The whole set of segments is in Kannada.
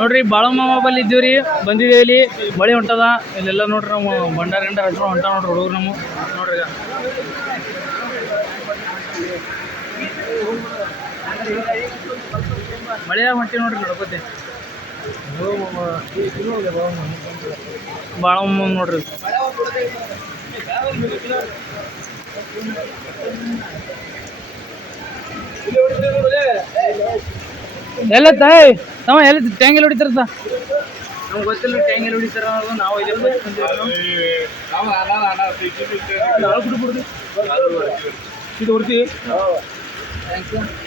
ನೋಡ್ರಿ ಬಾಳಮ್ಮ ಬಲ್ಲಿ ಇದ್ದೀವ್ರಿ, ಬಂದಿದ್ದೇವೆ. ಇಲ್ಲಿ ಮಳೆ ಹೊಂಟದ, ಇಲ್ಲೆಲ್ಲ ನೋಡ್ರಿ ನಾವು ಬಂಡಾರ ಗಂಡ ಹಚ್ಕೊಂಡು ಹೊಂಟ ನೋಡ್ರಿ ಹುಡುಗರು ನಮ್ಮ ನೋಡ್ರಿ. ಮಳೆಯಾಗ ಹೊಂಟಿ ನೋಡ್ರಿ ನಡ್ಕೋತೆ ಬಾಳಮ್ಮ ನೋಡ್ರಿ. ಎಲ್ಲ ತಾಯ್ ತಮ್ಮ ಎಲ್ಲಿ ಟ್ಯಾಂಗೆಲ್ಲ ಹೊಡಿತಾರ ನಮ್ಗೆ ಗೊತ್ತಿಲ್ಲ. ಟ್ಯಾಂಗೆಲ್ಲ ಹೊಡಿತಾರ ನಾವು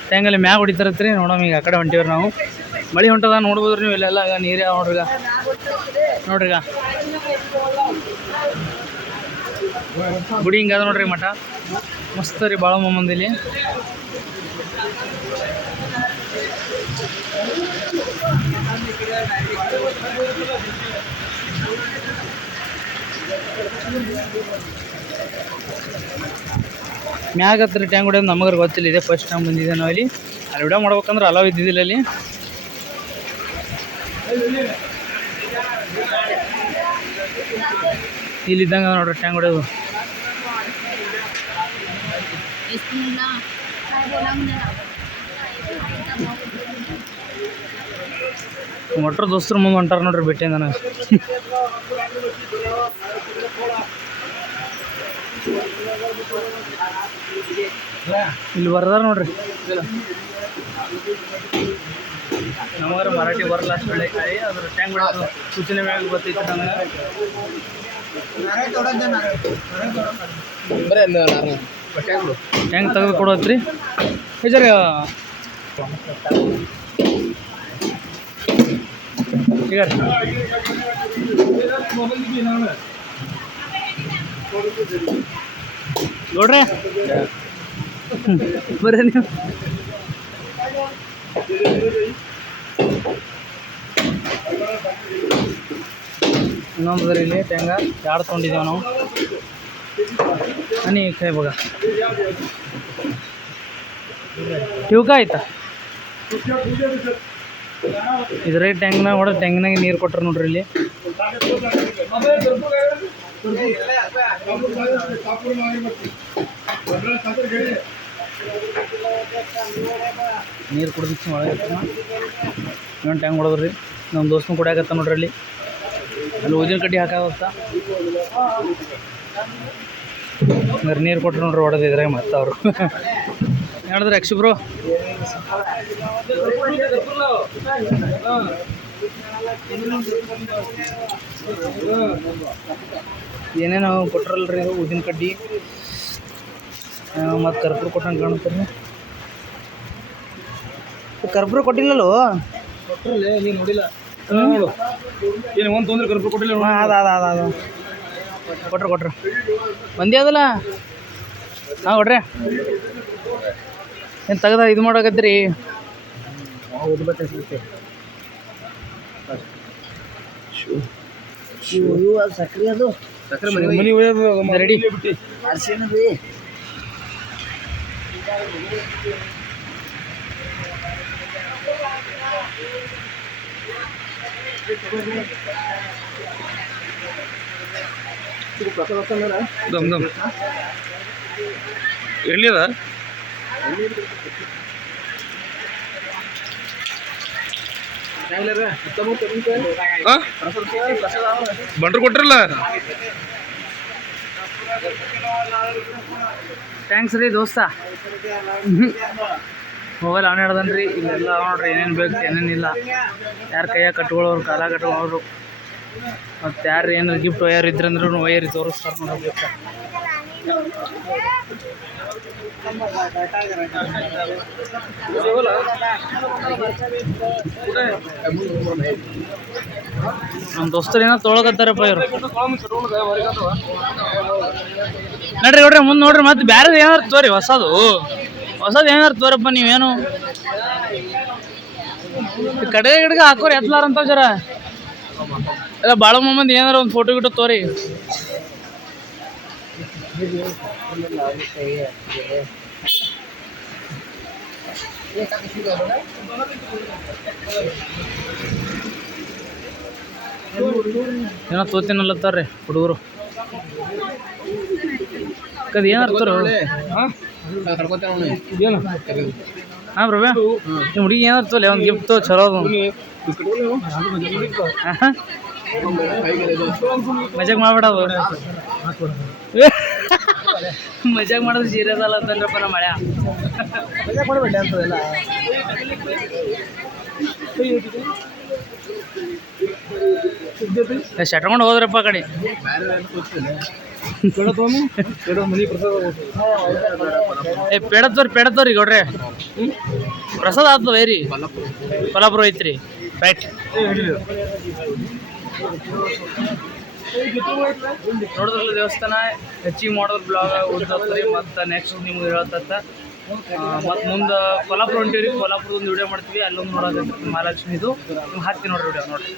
ಟ್ಯಾಂಗಲ್ಲಿ ಮ್ಯಾಗ ಹೊಡಿತಾರತ್ರಿ. ನೋಡಮ್ ಈಗ ಆ ಕಡೆ ಹೊಂಟಿವ್ರಿ ನಾವು. ಮಳೆ ಹೊಂಟದ ನೋಡ್ಬೋದ್ರಿ ನೀವು. ಇಲ್ಲೆಲ್ಲ ಈಗ ನೀರೇ ನೋಡ್ರಿಗ ನೋಡ್ರಿಗ ಗುಡಿ ಹಿಂಗದ ನೋಡ್ರಿ ಮಠ ಮಸ್ತ್ ರೀ ಬಾಳಮ್ಮ ಮಂದಿಲಿ. ಮ್ಯಾಗ ಹತ್ರ ಟ್ಯಾಂಕ್ ಹೊಡೆಯೋದು ನಮಗರ ಗೊತ್ತಿಲ್ಲ, ಇದೆ ಫಸ್ಟ್ ಟೈಮ್ ಬಂದಿದ್ದೆ ನಾವು ಇಲ್ಲಿ. ಅಲ್ಲಿ ವಿಡಿಯೋ ಮಾಡ್ಬೇಕಂದ್ರೆ ಅಲಾವ್ ಇದ್ದಿದ್ದಿಲ್ಲ ಅಲ್ಲಿ. ಇಲ್ಲಿದ್ದಂಗೆ ನೋಡ್ರಿ ಟ್ಯಾಂಕ್ ಹೊಡೆಯೋದು. ಒಟ್ಟರು ದೋಸ್ತರು ಮುಂದೆ ಹೊಂಟಾರ ನೋಡ್ರಿ ಬಿಟ್ಟೆ ನನಗೆ. ಇಲ್ಲಿ ಬರ್ದಾರ ನೋಡ್ರಿ. ನಮಗಾರ ಮರಾಠಿ ಬರಲ್ಲ ಅಷ್ಟು ಒಳ್ಳೆಕಾಯಿ. ಅದ್ರ ಟ್ಯಾಂಕ್ ಬಿಡೋದು ಸೂಚನೆ ಮ್ಯಾಗ ಗೊತ್ತೈತೆ ನನಗೆ. ಟ್ಯಾಂಕ್ ತೆಗೆದು ಕೊಡೋತ್ರಿ ಬೇಜಾರ. ಈಗ ನೋಡ್ರಿ ಬರ್ರಿ ನೀವು. ಇನ್ನೊಂದು ಇಲ್ಲಿ ಟ್ಯಾಂಗ ಎರಡು ತೊಗೊಂಡಿದ್ದೇವೆ ನಾವು. आणि काय बघा ठेवू का ಆಯ್ತಾ ಇದ್ರಾಗ ಟ್ಯಾಂಕ್ನಾಗ ಹೊಡೆದು ಟ್ಯಾಂಕ್ನಾಗ ನೀರು ಕೊಟ್ಟರು ನೋಡ್ರಿ. ಇಲ್ಲಿ ನೀರು ಕುಡಿದು ಒಳಗೆ ಇನ್ನೊಂದು ಟ್ಯಾಂಕ್ ಹೊಡೆದ್ರಿ. ನಮ್ಮ ದೋಸ್ತನ ಕುಡಿಯಾಕತ್ತ ನೋಡ್ರಿ. ಅಲ್ಲಿ ಊದಿನ ಕಡ್ಡಿ ಹಾಕಾಗತ್ತಾ ಹಂಗಾರೆ ನೀರು ಕೊಟ್ಟರು ನೋಡ್ರಿ ಹೊಡೆದು ಇದ್ರಾಗ. ಮತ್ತೆ ಅವರು ಹೇಳಿದ್ರೆ ಯಕ್ಷ ಬ್ರೋ ಏನೇನು ಕೊಟ್ರಲ್ರಿ. ಇದು ಊದಿನ ಕಡ್ಡಿ ಮತ್ತು ಕರ್ಪೂರ ಕೊಟ್ಟಂಗೆ ಕಾಣುತ್ತಾರೆ. ಕರ್ಪೂರ ಕೊಟ್ಟಿಲ್ಲಲ್ಲೋ ಕೊಟ್ಟರಲ್ಲೇ ನೀನು ನೋಡಿಲ್ಲ ನೋಡು. ಏನು ಒಂದು ತೊಂದರೆ ಕರ್ಪೂರ ಕೊಟ್ಟಿಲ್ಲ. ಅದ ಕೊಟ್ರು ಮಂದಿ ಅದಲ್ಲ. ಹಾಂ ಕೊಡ್ರಿ. ಏನು ತೆಗ್ದ ಇದು ಮಾಡಕತ್ತೀರಿ? ಸಕ್ರೆ ಅದು ಸಕ್ರೆ ಮನೆ ರೆಡಿ ಅರ್ಶಿಣದು. ದಮ್ ದಮ್ ಎಲ್ಲಿ ಅದ ಬಂಡ್ರು ಕೊಟ್ರಲ್ಲ. ಥ್ಯಾಂಕ್ಸ್ ರೀ ದೋಸ್ತ. ಮೊಬೈಲ್ ಆನ್ ಹಿಡ್ದನ್ರಿ. ಇಲ್ಲೆಲ್ಲ ನೋಡ್ರಿ ಏನೇನು ಬೇಕು ಏನೇನಿಲ್ಲ. ಯಾರು ಕೈಯಾಗ ಕಟ್ಕೊಳ್ಳೋರು ಕಾಲ ಕಟ್ಕೊಳ್ಳೋರು ಮತ್ತು ಯಾರು ಏನು ಗಿಫ್ಟ್ ಒಯ್ಯಾರು ಇದ್ರಂದ್ರೂ ಒಯ್ಯರಿ ತೋರಿಸ್ತಾರೆ ನೋಡ್ರಿ. ನಮ್ಮ ದೋಸ್ತರು ಏನೋ ತೊಳಕತ್ತಾರಪ್ಪ ಇವರು. ನೋಡ್ರಿ ನೋಡ್ರಿ ಮುಂದೆ ನೋಡ್ರಿ. ಮತ್ತೆ ಬೇರೆ ಏನಾರು ತೋರಿ ಹೊಸದು ಏನಾರು ತೋರಪ್ಪ. ನೀವೇನು ಕಡೆ ಗಿಡಗ ಹಾಕೋರಿ ಎತ್ಲಾರ ಅಂತ ಜರ ಎಲ್ಲ ಭಾಳ ಮಂದಿ ಏನಾರ ಒಂದು ಫೋಟೋ ಗಿಟೋ ತೋರಿ. ಏನೋ ತೋತಿನಲ್ಲತ್ತಾರ್ರಿ ಹುಡುಗರು. ಕದ್ ಏನು ಅರ್ತಾರ ಹಾಂ ಬ್ರವ್ಯಾ ನಿಮ್ಮ ಹುಡುಗಿ ಏನು ಅರ್ತಲ್ಲ ಒಂದು ಗಿಫ್ಟ್ ಚಲೋ ಅದು. ಮಜಾಕ್ ಮಾಡ್ಬೇಡ ಅದು. ಮಜಾಕ್ ಮಾಡೋದು ಸೀರಿಯಸ್ ಅಲ್ಲ ಅಂತಂದ್ರಪ್ಪ ನಮ್ಮ ಮಳೆ. ಶಟ್ಕೊಂಡು ಹೋದ್ರಪ್ಪ ಆ ಕಡೆ. ಪೇಡತ್ತವ್ರಿ ಗೌಡ್ರೆ ಪ್ರಸಾದ ಆತದ ರೀ. ಕೊಲ್ಲಾಪುರ ಐತ್ರಿ ರೈಟ್. ನೋಡಿದ್ರಲ್ಲ ದೇವಸ್ಥಾನ ಹೆಚ್ಚಿಗೆ ಮಾಡೋದು ಬ್ಲಾಗ್ ಉಳ್ತತ್ರಿ. ಮತ್ತು ನೆಕ್ಸ್ಟ್ ನಿಮ್ಗೆ ಹೇಳ್ತತ್ತ ಮತ್ತು ಮುಂದೆ ಕೊಲ್ಲಾಪುರ ಹೊಂಟೀವಿ ರೀ. ಕೊಲ್ಲಾಪುರದ ಒಂದು ವಿಡಿಯೋ ಮಾಡ್ತೀವಿ, ಅಲ್ಲೊಂದು ನೋಡೋದೈತಿ ಮಹಾಲಕ್ಷ್ಮಿದು. ನಿಮ್ಗೆ ಹಾಕ್ತೀನಿ ನೋಡ್ರಿ ವಿಡಿಯೋ ನೋಡ್ರಿ.